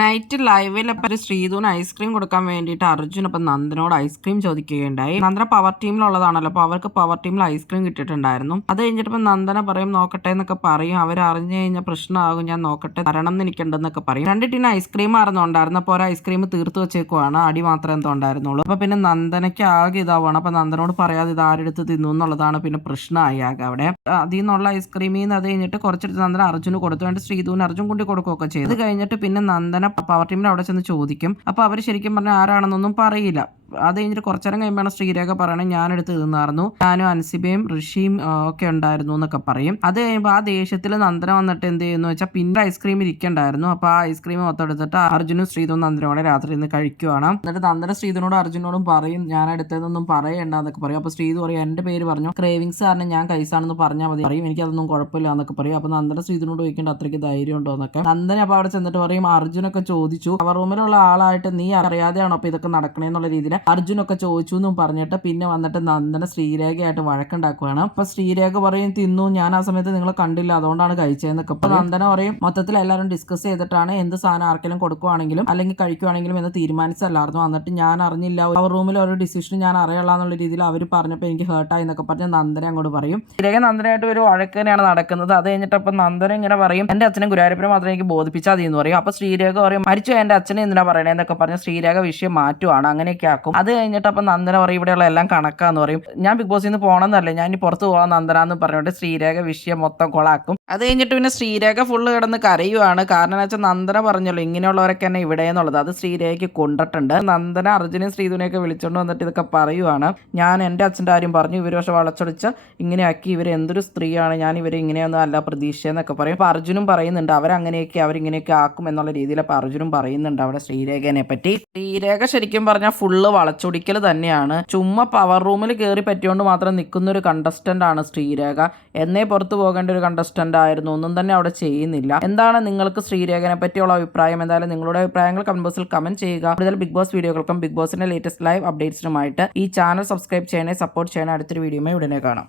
Night ലൈവിൽ ഇപ്പം ശ്രീധുവിന് ice cream കൊടുക്കാൻ വേണ്ടിയിട്ട് അർജുൻ ഇപ്പം നന്ദനോട് ഐസ്ക്രീം ചോദിക്കുകയുണ്ടായി. നന്ദന പവർ ടീമിലുള്ളതാണല്ലോ, അപ്പോൾ അവർക്ക് പവർ ടീമിൽ ഐസ്ക്രീം കിട്ടിയിട്ടുണ്ടായിരുന്നു. അത് കഴിഞ്ഞിട്ട് ഇപ്പം നന്ദന പറയും നോക്കട്ടെ എന്നൊക്കെ പറയും. അവർ അറിഞ്ഞു കഴിഞ്ഞാൽ പ്രശ്നമാകും, ഞാൻ നോക്കട്ടെ തരണം എന്ന് എനിക്കുണ്ടെന്നൊക്കെ പറയും. 2 ടിന് ഐസ്ക്രീം ആയിരുന്നുണ്ടായിരുന്നു. അപ്പോൾ ഒരു ഐസ്ക്രീം തീർത്ത് വെച്ചേക്കുവാണ്, അടി മാത്രമേ എന്തോ ഉണ്ടായിരുന്നുള്ളൂ. അപ്പോൾ പിന്നെ നന്ദനയ്ക്ക് ആകെ ഇതാവുകയാണ്. അപ്പം നന്ദനോട് പറയാതെ ഇത് ആരെടുത്ത് തിന്നു എന്നുള്ളതാണ് പിന്നെ പ്രശ്നമായി ആകെ അവിടെ. അതിൽ നിന്നുള്ള ഐസ്ക്രീമിൽ നിന്ന് അത് കഴിഞ്ഞിട്ട് കുറച്ചെടുത്ത് നന്ദന അർജുന് കൊടുത്തു, വേണ്ടി ശ്രീധുവിന് അർജുൻ കൊണ്ട് കൊടുക്കുകയൊക്കെ ചെയ്തു. അത് കഴിഞ്ഞിട്ട് പിന്നെ നന്ദന പവർ ടീമിൽ അവിടെ ചെന്ന് ചോദിക്കും. അപ്പോൾ അവർ ശരിക്കും പറഞ്ഞാൽ ആരാണെന്നൊന്നും പറയില്ല. അത് കഴിഞ്ഞിട്ട് കുറച്ചേരം കഴിയുമ്പോൾ ശ്രീരേഖ പറയണേ ഞാനെടുത്ത് തിന്നായിരുന്നു, ഞാനും അൻസിബയും ഋഷിയും ഒക്കെ ഉണ്ടായിരുന്നു എന്നൊക്കെ പറയും. അത് കഴിയുമ്പോൾ ആ ദേഷ്യത്തിൽ നന്ദന വന്നിട്ട് എന്ത് ചെയ്യുന്നു വെച്ചാൽ പിന്നെ ഐസ്ക്രീം ഇരിക്കണ്ടായിരുന്നു. അപ്പോൾ ആ ഐസ്ക്രീം മൊത്തം എടുത്തിട്ട് അർജുനും ശ്രീധുവും നന്ദനോടെ രാത്രി ഇന്ന് കഴിക്കുവാണ്. എന്നിട്ട് നന്ദന ശ്രീധുനോടും അർജുനോടും പറയും ഞാൻ എടുത്തതൊന്നും പറയണ്ട എന്നൊക്കെ പറയും. അപ്പോൾ ശ്രീധു പറയും എൻ്റെ പേര് പറഞ്ഞു, ക്രേവിങ്സ് കാരണം ഞാൻ കഴിച്ചാണെന്ന് പറഞ്ഞാൽ മതി പറയും, എനിക്കതൊന്നും കുഴപ്പമില്ല എന്നൊക്കെ പറയും. അപ്പോൾ നന്ദന ശ്രീധുനോട് ചോദിക്കേണ്ട അത്രയ്ക്ക് ധൈര്യം ഉണ്ടോ എന്നൊക്കെ. നന്ദന അപ്പോൾ അവിടെ ചെന്നിട്ട് പറയും അർജുനൊക്കെ ചോദിച്ചു, അവർ റൂമിലുള്ള ആളായിട്ട് നീ അറിയാതെയാണോ അപ്പോൾ ഇതൊക്കെ നടക്കണേന്നുള്ള രീതിയിൽ അർജുനൊക്കെ ചോദിച്ചു എന്നും പറഞ്ഞിട്ട് പിന്നെ വന്നിട്ട് നന്ദന ശ്രീരേഖയായിട്ട് വഴക്കുണ്ടാക്കുകയാണ്. അപ്പൊ ശ്രീരേഖ പറയും തിന്നു, ഞാൻ ആ സമയത്ത് നിങ്ങളെ കണ്ടില്ല അതുകൊണ്ടാണ് കഴിച്ചതെന്നൊക്കെ. അപ്പൊ നന്ദന പറയും മൊത്തത്തിൽ എല്ലാവരും ഡിസ്കസ് ചെയ്തിട്ടാണ് എന്ത് സാധനം ആർക്കെങ്കിലും കൊടുക്കുവാണെങ്കിലും അല്ലെങ്കിൽ കഴിക്കുവാണെങ്കിലും എന്ന് തീരുമാനിച്ചല്ലായിരുന്നു, എന്നിട്ട് ഞാൻ അറിഞ്ഞില്ല, അവർ റൂമിൽ ഒരു ഡിസിഷൻ ഞാൻ അറിയാനുള്ള എന്നുള്ള രീതിയിൽ അവർ പറഞ്ഞപ്പോൾ എനിക്ക് ഹേർട്ടായി എന്നൊക്കെ പറഞ്ഞ് നന്ദന അങ്ങോട്ട് പറയും. ശ്രീരേഖ നന്ദനായിട്ട് ഒരു വഴക്ക് തന്നെയാണ് നടക്കുന്നത്. അത് കഴിഞ്ഞിട്ട് അപ്പൊ നന്ദന ഇങ്ങനെ പറയും എന്റെ അച്ഛനും ഗുരുവായൂരപ്പനെ മാത്രമേ എനിക്ക് ബോധിപ്പിച്ചാൽ മതി എന്ന് പറയും. അപ്പൊ ശ്രീരേഖ പറയും മരിച്ചു എന്റെ അച്ഛനെ എന്തിനാ പറയണേ എന്നൊക്കെ പറഞ്ഞ് ശ്രീരേഖ വിഷയം മാറ്റുവാണ്. അങ്ങനെയൊക്കെ ആക്കും. അത് കഴിഞ്ഞിട്ട് അപ്പം നന്ദന പറയും ഇവിടെയുള്ള എല്ലാം കണക്കാന്ന് പറയും. ഞാൻ ബിഗ് ബോസിൽ നിന്ന് പോകണമെന്നല്ലേ, ഞാൻ ഇനി പുറത്ത് പോകാൻ നന്ദന എന്ന് പറഞ്ഞിട്ട് ശ്രീരേഖ വിഷയം മൊത്തം കൊളാക്കും. അത് കഴിഞ്ഞിട്ട് പിന്നെ ശ്രീരേഖ ഫുള്ള് കിടന്ന് കരയുവാണ്. കാരണം എന്ന് വെച്ചാൽ നന്ദന പറഞ്ഞല്ലോ ഇങ്ങനെയുള്ളവരൊക്കെ തന്നെ ഇവിടെ എന്നുള്ളത്, അത് ശ്രീരേഖയ്ക്ക് കൊണ്ടിട്ടുണ്ട്. നന്ദന അർജുനെയും ശ്രീധുനെയൊക്കെ വിളിച്ചുകൊണ്ട് വന്നിട്ട് ഇതൊക്കെ പറയുവാണ്, ഞാൻ എൻ്റെ അച്ഛൻ്റെ കാര്യം പറഞ്ഞു, ഇവർ പക്ഷെ വളച്ചൊടിച്ച് ഇങ്ങനെയാക്കി, ഇവർ എന്തൊരു സ്ത്രീയാണ്, ഞാൻ ഇവരെ ഇങ്ങനെയൊന്നും അല്ല പ്രതീക്ഷയെന്നൊക്കെ പറയും. അപ്പോൾ അർജുനും പറയുന്നുണ്ട് അവരിങ്ങനെയൊക്കെ ആക്കും എന്നുള്ള രീതിയിൽ. അപ്പോൾ അർജുനും പറയുന്നുണ്ട് അവിടെ ശ്രീരേഖനെ പറ്റി. ശ്രീരേഖ ശരിക്കും പറഞ്ഞാൽ ഫുള്ള് വളച്ചൊടിക്കൽ തന്നെയാണ്. ചുമ്മാ പവർ റൂമിൽ കയറി പറ്റിയോണ്ട് മാത്രം നിൽക്കുന്ന ഒരു കണ്ടസ്റ്റന്റ് ആണ് ശ്രീരേഖ. എന്നേ പുറത്തു പോകേണ്ട ഒരു കണ്ടസ്റ്റന്റ് ആയിരുന്നു, ഒന്നും തന്നെ അവിടെ ചെയ്യുന്നില്ല. എന്താണ് നിങ്ങൾക്ക് ശ്രീരേഖനെ പറ്റിയുള്ള അഭിപ്രായം? എന്തായാലും നിങ്ങളുടെ അഭിപ്രായങ്ങൾ കമന്റ് ബോക്സിൽ കമന്റ് ചെയ്യുക. കൂടുതൽ ബിഗ് ബോസ് വീഡിയോകൾക്കും ബിഗ് ബോസിന്റെ ലേറ്റസ്റ്റ് ലൈവ് അപ്ഡേറ്റ്സിനുമായിട്ട് ഈ ചാനൽ സബ്സ്ക്രൈബ് ചെയ്യണേ, സപ്പോർട്ട് ചെയ്യണേ. അടുത്തൊരു വീഡിയോയുമായി ഉടനെ കാണാം.